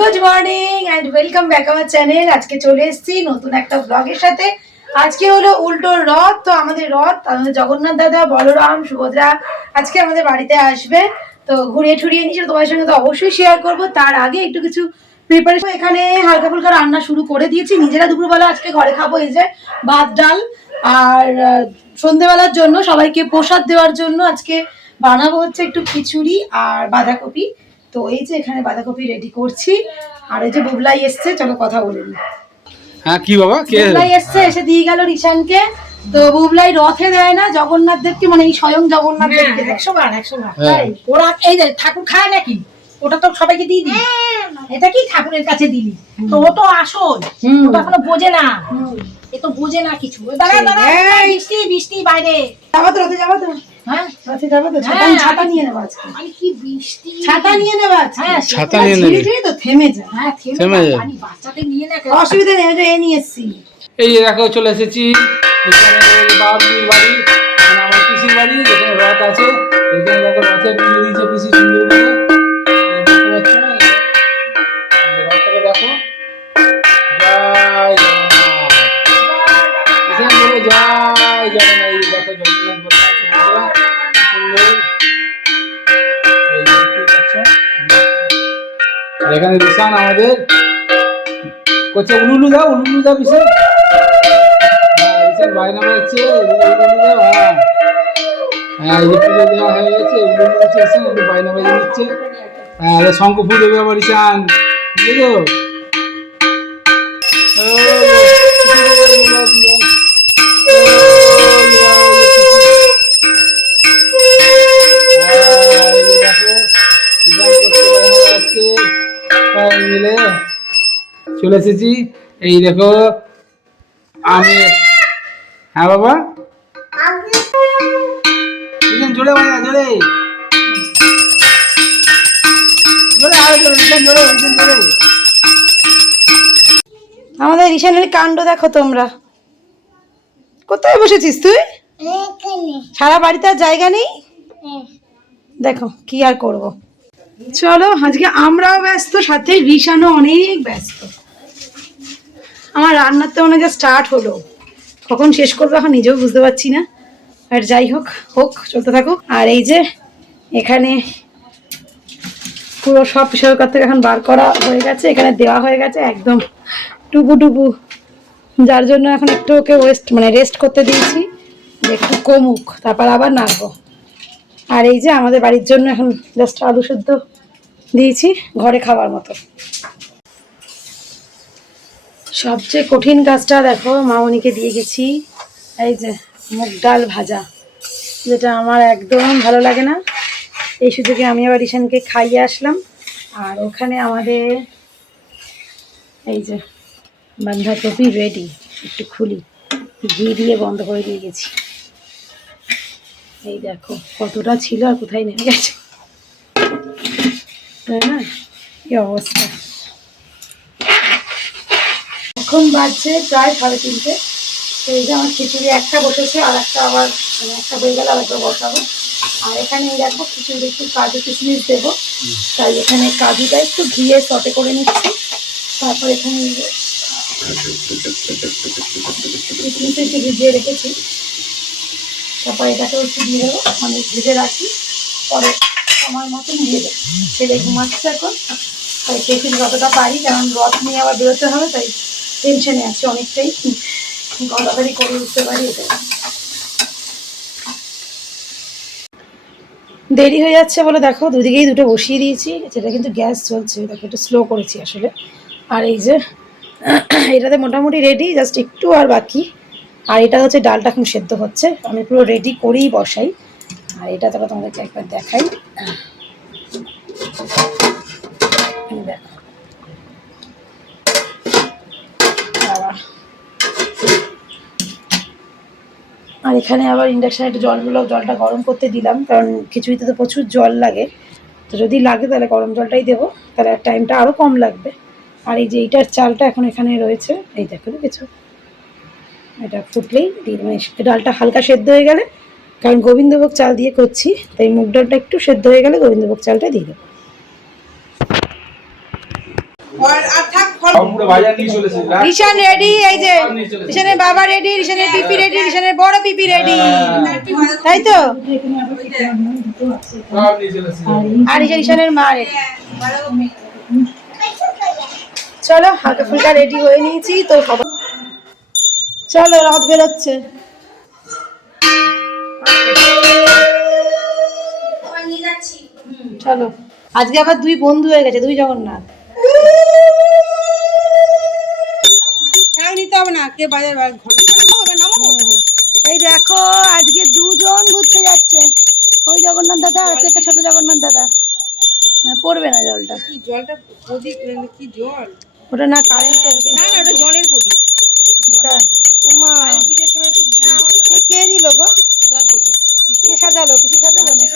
Good morning and welcome back our channel. আজকে চলে এসেছি নতুন একটা ব্লগের সাথে। আজকে হলো উল্টো রথ। তো আমাদের জগন্নাথ দাদা, বলরাম, সুভদ্রা আজকে আমাদের বাড়িতে আসবে। তো ঘুরিয়ে ঠুরিয়ে নিয়েছিল, তোমার সঙ্গে তো অবশ্যই শেয়ার করবো। তার আগে একটু কিছু প্রিপারেশন এখানে হালকা ফুলকা রান্না শুরু করে দিয়েছি। নিজেরা দুপুরবেলা আজকে ঘরে খাবো এই যে ভাত ডাল, আর সন্ধেবেলার জন্য সবাইকে প্রসাদ দেওয়ার জন্য আজকে বানাবো হচ্ছে একটু খিচুড়ি আর বাঁধাকপি। তো এই যে এখানে বাঁধাকপি রেডি করছি। আর এই যে বুবলাই এসছে, চলো কথা বলে নি। হ্যাঁ কি বাবা, কে বুবলাই এসছে, এসে দিয়ে গেল রিশানকে। তো বুবলাই রথে দেয় না, জগন্নাথ দেবকে, মানে এই স্বয়ং জগন্নাথ দেবকে 100 বার ওরা এই যে ঠাকুর খায় নাকি, ওটা তো সবাইকে দিয়ে দিই। এটা কি ঠাকুরের কাছে দিলি, তো ও তো আসল, ওটা এখনো বোঝে না, এ তো বোঝে না কিছু। দাঁড়া দাঁড়া, বৃষ্টি বৃষ্টি বাইরে যাবো তো, রথে যাবো তো। হ্যাঁ রথে যাবো তো, ছাতা নিয়ে নেবো আজকে। আমি কি বৃষ্টি, ছাতা নিয়ে নেবো আজকে। হ্যাঁ ছাতা নিয়ে নেবে। ঝিরি ঝিরি তো থেমে যায়। হ্যাঁ থেমে থেমে যায়। যায়, বাচ্চাদের নিয়ে না অসুবিধা নেই, ওই যে এ নিয়ে এসছি। এই দেখো চলে এসেছি বাবুর বাড়ি, মানে আমার পিসির বাড়ি, যেখানে রথ আছে। এখানে দেখো রথে পুজো দিয়েছে পিসি সুন্দর করে। দেখতে পাচ্ছ রথটাকে দেখো। জয় জগন্নাথ, এখানে বলো জয় জগন্নাথ। এই দেখো জগন্নাথ বলরাম সুভদ্রা সুন্দর। এই দেখতে পাচ্ছ। আর এখানে রিশান আমাদের করছে উলুলু দাও, উলুলু দাও বিশাল। বিশাল বাইনা বাজাচ্ছে, উলুলু দাও। হ্যাঁ হ্যাঁ, এই যে পুজো দেওয়া হয়ে গেছে, উলুলু দিচ্ছে, এসে একটু বাইনা বাজিয়ে নিচ্ছে। হ্যাঁ, শঙ্খ ফুল দেবে আবার রিশান, বুঝলো? মিলে চলে এসেছি। এই দেখো আমি, হ্যাঁ বাবা জোরে বাজা, জোরে জোরে আরো জোরে, জোরে জোরে। আমাদের রিশানের কাণ্ড দেখো তোমরা। কোথায় বসেছিস তুই? সারা বাড়িতে আর জায়গা নেই। দেখো কি আর করব। চলো, আজকে আমরাও ব্যস্ত, সাথে রিশানও অনেক ব্যস্ত। আমার রান্নার তো অনেক স্টার্ট হলো, কখন শেষ করবো এখন নিজেও বুঝতে পারছি না। আর যাই হোক, হোক, চলতে থাকুক। আর এই যে এখানে পুরো সব বিষয়কর থেকে এখন বার করা হয়ে গেছে, এখানে দেওয়া হয়ে গেছে একদম টুপু টুপু, যার জন্য এখন একটু ওকে রেস্ট করতে দিয়েছি, যে একটু কমুক, তারপর আবার নাড়বো। আর এই যে আমাদের বাড়ির জন্য এখন জাস্ট আলু সেদ্ধ দিয়েছি, ঘরে খাবার মতো। সবচেয়ে কঠিন কাজটা দেখো মামনিকে দিয়ে গেছি, এই যে মুগ ডাল ভাজা, যেটা আমার একদম ভালো লাগে না। এই সুযোগে আমি আবার রিশানকে খাইয়ে আসলাম। আর ওখানে আমাদের এই যে বাঁধাকপি রেডি, একটু খুলি, ঘি দিয়ে বন্ধ করে দিয়ে গেছি। এই দেখো কতটা ছিল আর কোথায় নেমে গেছে, তাই না? কি অবস্থা। এখন বাজছে প্রায় 3:30। তো এই যে আমার খিচুড়ি একটা বসেছে, আর একটা আবার একটা হয়ে গেলে আর একটা বসাবো। আর এখানে এই দেখো খিচুড়ি একটু কাজু কিশমিশ দেবো, তাই এখানে কাজুটা একটু ঘিয়ে সটে করে নিচ্ছি। তারপর এখানে কিশমিশ একটু ভিজিয়ে রেখেছি, তারপর এটাকেও একটু দিয়ে দেবো, মানে ভেজে রাখি, পরে সময় মতন দিয়ে দেবো। ছেলে ঘুমাচ্ছে এখন, তাই টিফিন যতটা পারি, কারণ রথ নিয়ে আবার বেরোতে হবে, তাই টেনশনে আছে অনেকটাই, তাড়াতাড়ি করে উঠতে পারি। এটা দেরি হয়ে যাচ্ছে বলে দেখো দুদিকেই দুটো বসিয়ে দিয়েছি, যেটা কিন্তু গ্যাস চলছে, দেখো একটু স্লো করেছি আসলে। আর এই যে এটাতে মোটামুটি রেডি, জাস্ট একটু আর বাকি। আর এটা হচ্ছে ডালটা এখন সেদ্ধ হচ্ছে, আমি পুরো রেডি করেই বসাই। আর এটা তারপর তোমাদেরকে একবার দেখাই, দেখো আর এখানে আবার ইন্ডাকশানে একটু জলটা গরম করতে দিলাম, কারণ খিচুড়িতে তো প্রচুর জল লাগে। তো যদি লাগে তাহলে গরম জলটাই দেবো, তাহলে টাইমটা আরও কম লাগবে। আর এই যে এইটার চালটা এখন এখানে রয়েছে, এই দেখো কিছু, এটা ফুটলেই দিয়ে, মানে ডালটা হালকা সেদ্ধ হয়ে গেলে, কারণ গোবিন্দভোগ চাল দিয়ে করছি, তাই মুগ ডালটা একটু সেদ্ধ হয়ে গেলে গোবিন্দভোগ চালটা দিয়ে দেবো। পুরো বাজার নিয়ে চলেছে রিশান রেডি, এই যে রিশানের বাবা রেডি, রিশানের পিপি রেডি, রিশানের বড় পিপি রেডি, তাই তো? সব নিয়ে চলেছে। আর রিশানের মা রেডি। চলো হালকা ফুলকা রেডি হয়ে নিয়েছি তো সবাই চলো, রথ বেরোচ্ছে। চলো, আজকে আবার দুই বন্ধু হয়ে গেছে, দুই জগন্নাথ। নিতে হবে না, কে বাজার এই দেখো আজকে দুজন ঘুরতে যাচ্ছে, ওই জগন্নাথ দাদা আর একটা ছোট জগন্নাথ দাদা। হ্যাঁ, পড়বে না জলটা, জলটা প্রদীপ কি জল? ওটা না কারেন্টের, না না, ওটা জলের প্রদীপ। কে দিল গো? জল প্রদীপ কে সাজালো? পিসি সাজালো নাকি?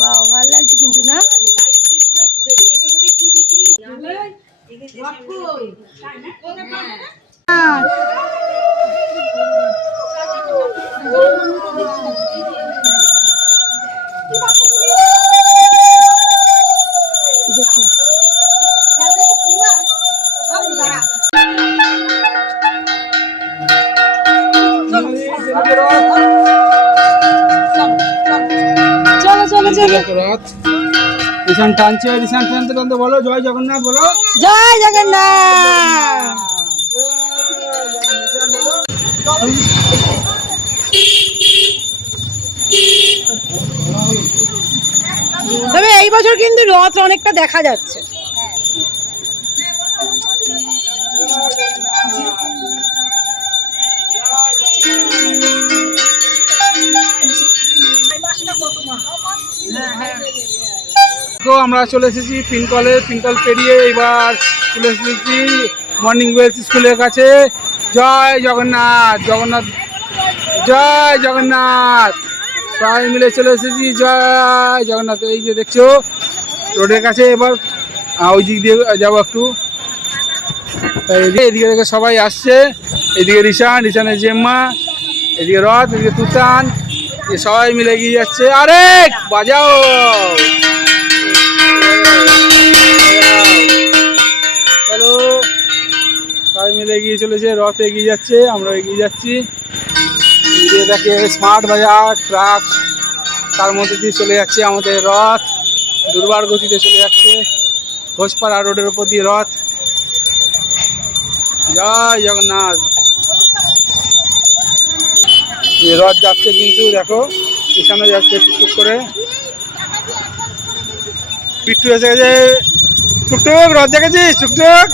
বাহ, ভালো লাগছে কিন্তু না? দেখুন চলো চলো চলো, রথ রিশান টানছে, রিশান টানতে টানতে বলো জয় জগন্নাথ, বলো জয় জগন্নাথ। তবে এই বছর কিন্তু রথ অনেকটা দেখা যাচ্ছে। আমরা চলে এসেছি পিনকল পেরিয়ে এবার চলে এসেছি মর্নিং ওয়েলস স্কুলের কাছে। জয় জগন্নাথ, জগন্নাথ জয় জগন্নাথ, সবাই মিলে চলে এসেছি জয় জগন্নাথ। এই যে দেখছো রোডের কাছে, এবার ওই দিক দিয়ে যাবো একটু। এদিকে দেখে সবাই আসছে, এদিকে রিশানের জেম্মা, এদিকে রথ, এদিকে তুতান, সবাই মিলে এগিয়ে যাচ্ছে। আরে বাজাও, চলো সবাই মিলে এগিয়ে চলেছে, রথ এগিয়ে যাচ্ছে, আমরা এগিয়ে যাচ্ছি। দেখে স্মার্ট বাজার ট্রাক, তার মধ্যে দিয়ে চলে যাচ্ছে আমাদের রথ, দুর্বার গতিতে চলে যাচ্ছে ঘোষপাড়া রোডের উপর দিয়ে রথ। জয় জগন্নাথ। রথ যাচ্ছে কিন্তু দেখো পিছনে যাচ্ছে টুকটুক করে, পিট্টু এসে গেছে। টুকটুক রথ দেখেছিস? টুকটুক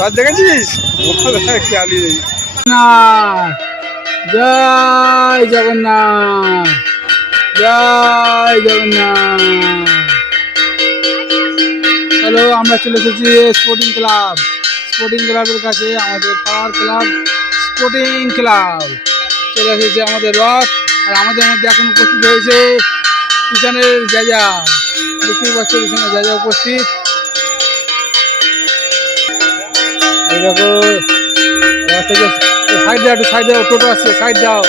রথ দেখেছিস? খেয়ালি নেই। জয় জগন্নাথ, জয় জগন্নাথ। হ্যালো, আমরা চলে এসেছি স্পোর্টিং ক্লাবের কাছে, আমাদের পাওয়ার ক্লাব স্পোর্টিং ক্লাব। চলে এসেছে আমাদের রথ, আর আমাদের মধ্যে এখন উপস্থিত হয়েছে পিছনের যাজা, দেখতেই পাচ্ছ পিছনের যাজা উপস্থিত। এই দেখো রথ থেকে সাইড দাও, একটু সাইড দাও, টোটো আসছে, সাইড দাও।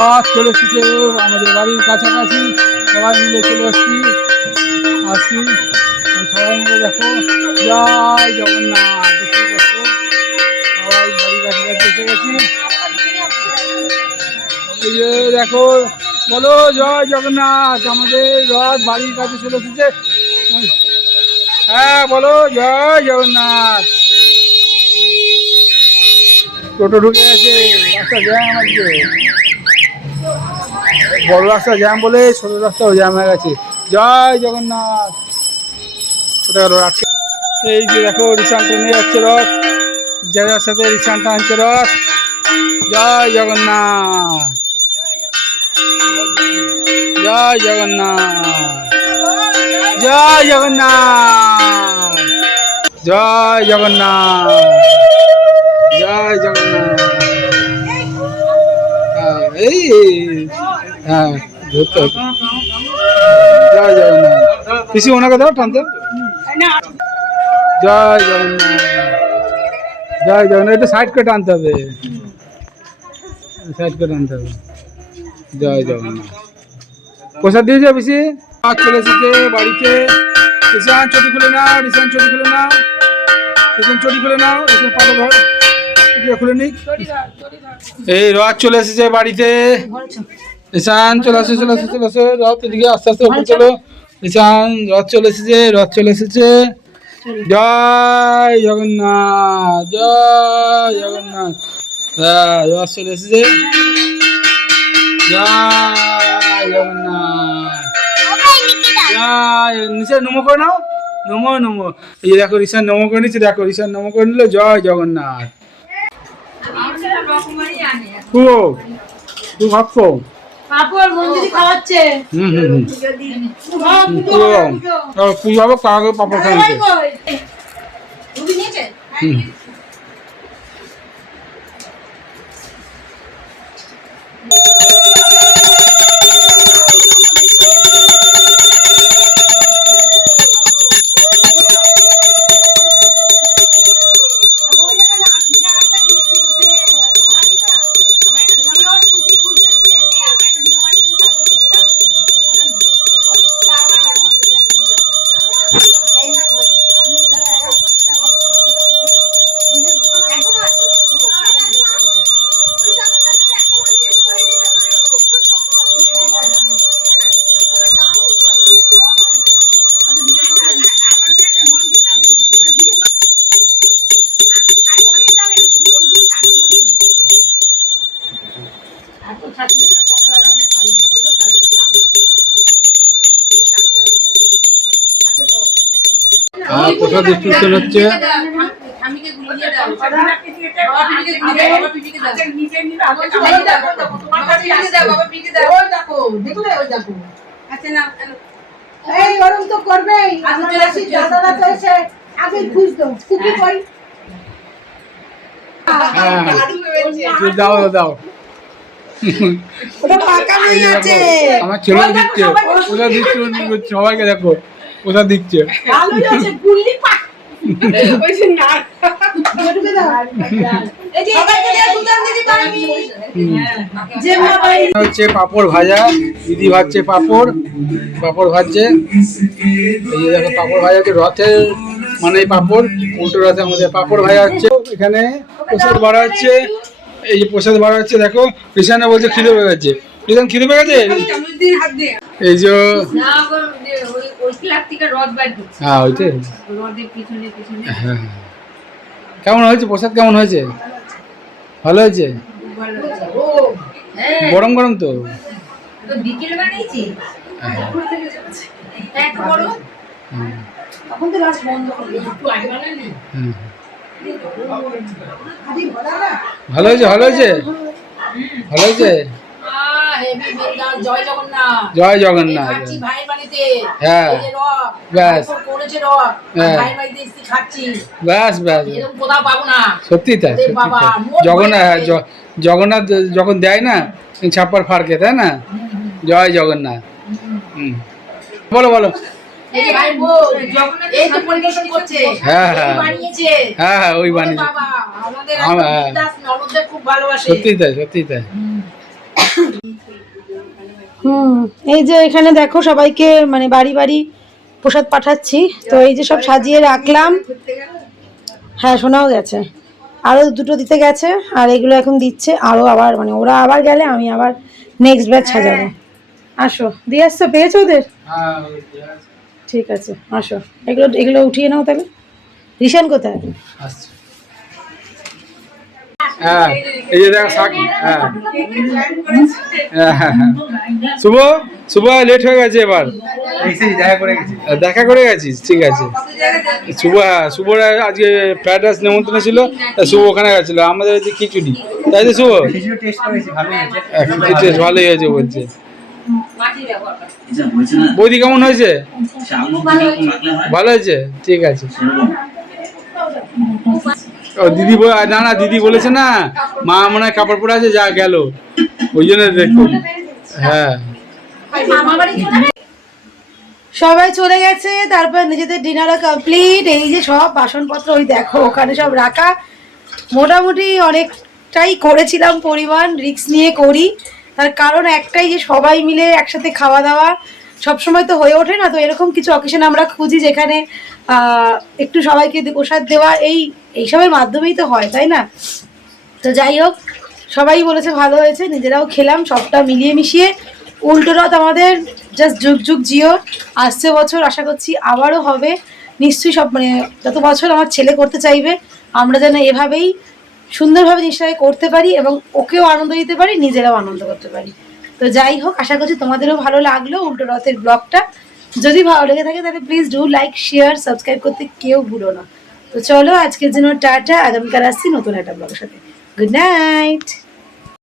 রথ চলে এসেছে আমাদের বাড়ির কাছাকাছি, সবাই মিলে চলে আসছি সবাই মিলে দেখো জয় জগন্নাথ, দেখতে পাচ্ছ সবাই বাড়ির কাছাকাছি এসে গেছি। এই যে দেখো, বলো জয় জগন্নাথ, আমাদের রথ বাড়ির কাছে চলে এসেছে। হ্যাঁ বলো জয় জগন্নাথ। টোটো ঢুকে গেছে, রাস্তা জ্যাম আজকে, বড় রাস্তা জ্যাম বলে ছোট রাস্তাও জ্যাম হয়ে গেছে। জয় জগন্নাথ। এই যে দেখো রিশান ট্রেনে যাচ্ছে রথ, যার সাথে রিশান টানছে রথ। জয় জগন্নাথ, জয় জগন্নাথ, জয় জগন্নাথ, জয় জগন্নাথ, জয় জগন্নাথ। এই হ্যাঁ ধরতে হবে। জয় জগন্নাথ, পিসি ওনাকে দাও টানতে। জয় জগন্নাথ, জয় জগন্নাথ, এটা সাইড করে টানতে হবে, সাইড করে টানতে হবে। জয় জগন্নাথ। প্রসাদ দিয়েছে পিসি, চলে এসেছে বাড়িতে। রিসান চটি খুলে নাও, রিসান চটি খুলে নাও, রিসান চটি খুলে নাও, রিসান পাটা ধর, চটিটা খুলে নিক। এই রথ চলে এসেছে বাড়িতে। রিসান চলে আসো, চলে আসো, চলে আসো, রথ এদিকে আস্তে আস্তে উপরে চলো। রিসান রথ চলে এসেছে, রথ চলে এসেছে। জয় জগন্নাথ, জয় জগন্নাথ। হ্যাঁ, রথ চলে এসেছে। জয় জগন্নাথ, জয়। নিচে নমো করে নাও, নমো নমো। এই যে দেখো রিসান নমো করে নিচ্ছে, দেখো রিসান নমো করে নিল। জয় জগন্নাথ। তুই ভাবছো পাপড় মন্দিরে খাওয়াচ্ছে। পুজো হবে, কাকে পাপড় খাওয়াচ্ছে। প্রসাদ ডিস্ট্রিবিউশন হচ্ছে। এই গরম তো করবেই, দাদারা তো এসে আগে খুঁজ দাও, খুবই কই। দাও দাও, ওটা পাকা হয়ে আছে। আমার ছেলে দিচ্ছে, ওটা দিচ্ছে সবাইকে, দেখো ওটা দিচ্ছে। ভালোই আছে, গুল্লি পাক। ওইছে না। এই যে সবাইকে দিয়ে দুধ দিতে পারবি। যে মা ভাই হচ্ছে পাপড় ভাজা, দিদি ভাজছে পাপড়, পাপড় ভাজছে। এই যে দেখো পাপড় ভাজা হচ্ছে রথের মানে পাপড়, উল্টো রথে আমাদের পাপড় ভাজা হচ্ছে। এখানে প্রসাদ বাড়া হচ্ছে, এই যে প্রসাদ বাড়া হচ্ছে। দেখো রিসানে বলছে খিদে পেয়ে গেছে, রিসান খিদে পেয়ে গেছে। এই যে হ্যাঁ ওইটাই, হ্যাঁ। কেমন হয়েছে প্রসাদ, কেমন হয়েছে? ভালো হয়েছে, গরম গরম তো। বিকেল বানিয়েছি তখন তো লাস্ট বন্ধ করবে, একটু আগে বানালি। ভালো হয়েছে, ভালো হয়েছে, ভালো হয়েছে। জয় জগন্নাথ, জয় জগন্নাথ। ভাইয়ের বাড়িতে, হ্যাঁ ব্যাস, করেছে রথ, ভাইয়ের বাড়িতে এসে খাচ্ছি, ব্যাস ব্যাস, এরকম কোথাও পাবো না। সত্যি তাই, জগন্নাথ, জগন্নাথ যখন দেয় না ছাপ্পার ফাড়কে, তাই না? জয় জগন্নাথ। বলো বলো। এই ভাই বল, এই তো পরিবেশন করছে, হ্যাঁ হ্যাঁ বানিয়েছে, হ্যাঁ হ্যাঁ ওই বানিয়েছে। বাবা আমাদের দাস নরদেব খুব ভালোবাসে। সত্যি তাই, সত্যি তাই। এই যে এখানে দেখো সবাইকে মানে বাড়ি বাড়ি প্রসাদ পাঠাচ্ছি। তো এই যে সব সাজিয়ে রাখলাম। হ্যাঁ শোনাও গেছে, আরো দুটো দিতে গেছে, আর এগুলো এখন দিচ্ছে। আরো আবার মানে ওরা আবার গেলে আমি আবার নেক্সট ব্যাচ সাজাবো। আসো দিয়ে আসছো, পেয়েছো ওদের? ঠিক আছে আসো, এগুলো এগুলো উঠিয়ে নাও তাহলে। রিশান কোথায়? হ্যাঁ এই যে দেখো সাকি, হ্যাঁ শুভ, শুভ লেট হয়ে গেছে এবার, দেখা করে গেছিস, ঠিক আছে। শুভ, হ্যাঁ শুভর আজকে ফ্রাইড রাইস নেমন্ত্রণ ছিল, তা শুভ ওখানে গেছিল। আমাদের হচ্ছে খিচুড়ি, তাই তো শুভ? খিচুড়ি টেস্ট ভালোই হয়েছে বলছে। বৌদি কেমন হয়েছে? ভালো হয়েছে, ঠিক আছে। ও দিদি, না না দিদি বলেছে না মা মনে হয় কাপড় পরে আছে, যা গেল ওই জন্য দেখুন। হ্যাঁ সবাই চলে গেছে, তারপর নিজেদের ডিনারও কমপ্লিট। এই যে সব বাসনপত্র ওই দেখো ওখানে সব রাখা। মোটামুটি অনেকটাই করেছিলাম পরিমাণ, রিস্ক নিয়ে করি। তার কারণ একটাই যে সবাই মিলে একসাথে খাওয়া দাওয়া, সবসময় তো হয়ে ওঠে না, তো এরকম কিছু অকেশন আমরা খুঁজি যেখানে একটু সবাইকে প্রসাদ দেওয়া এইসবের মাধ্যমেই তো হয়, তাই না? তো যাই হোক, সবাই বলেছে ভালো হয়েছে, নিজেরাও খেলাম, সবটা মিলিয়ে মিশিয়ে। উল্টো রথ আমাদের জাস্ট যুগ যুগ জিও, আসছে বছর আশা করছি আবারও হবে নিশ্চয়ই। সব মানে যত বছর আমার ছেলে করতে চাইবে, আমরা যেন এভাবেই সুন্দরভাবে জিনিসটাকে করতে পারি এবং ওকেও আনন্দ দিতে পারি, নিজেরাও আনন্দ করতে পারি। তো যাই হোক, আশা করছি তোমাদেরও ভালো লাগলো উল্টো রথের ব্লগটা। যদি ভালো লেগে থাকে তাহলে please do like, share, subscribe করতে কেউ ভুলো না। তো চলো, আজকের জন্য টাটা, আগামীকাল আসছি নতুন একটা ব্লগের সাথে। Good night.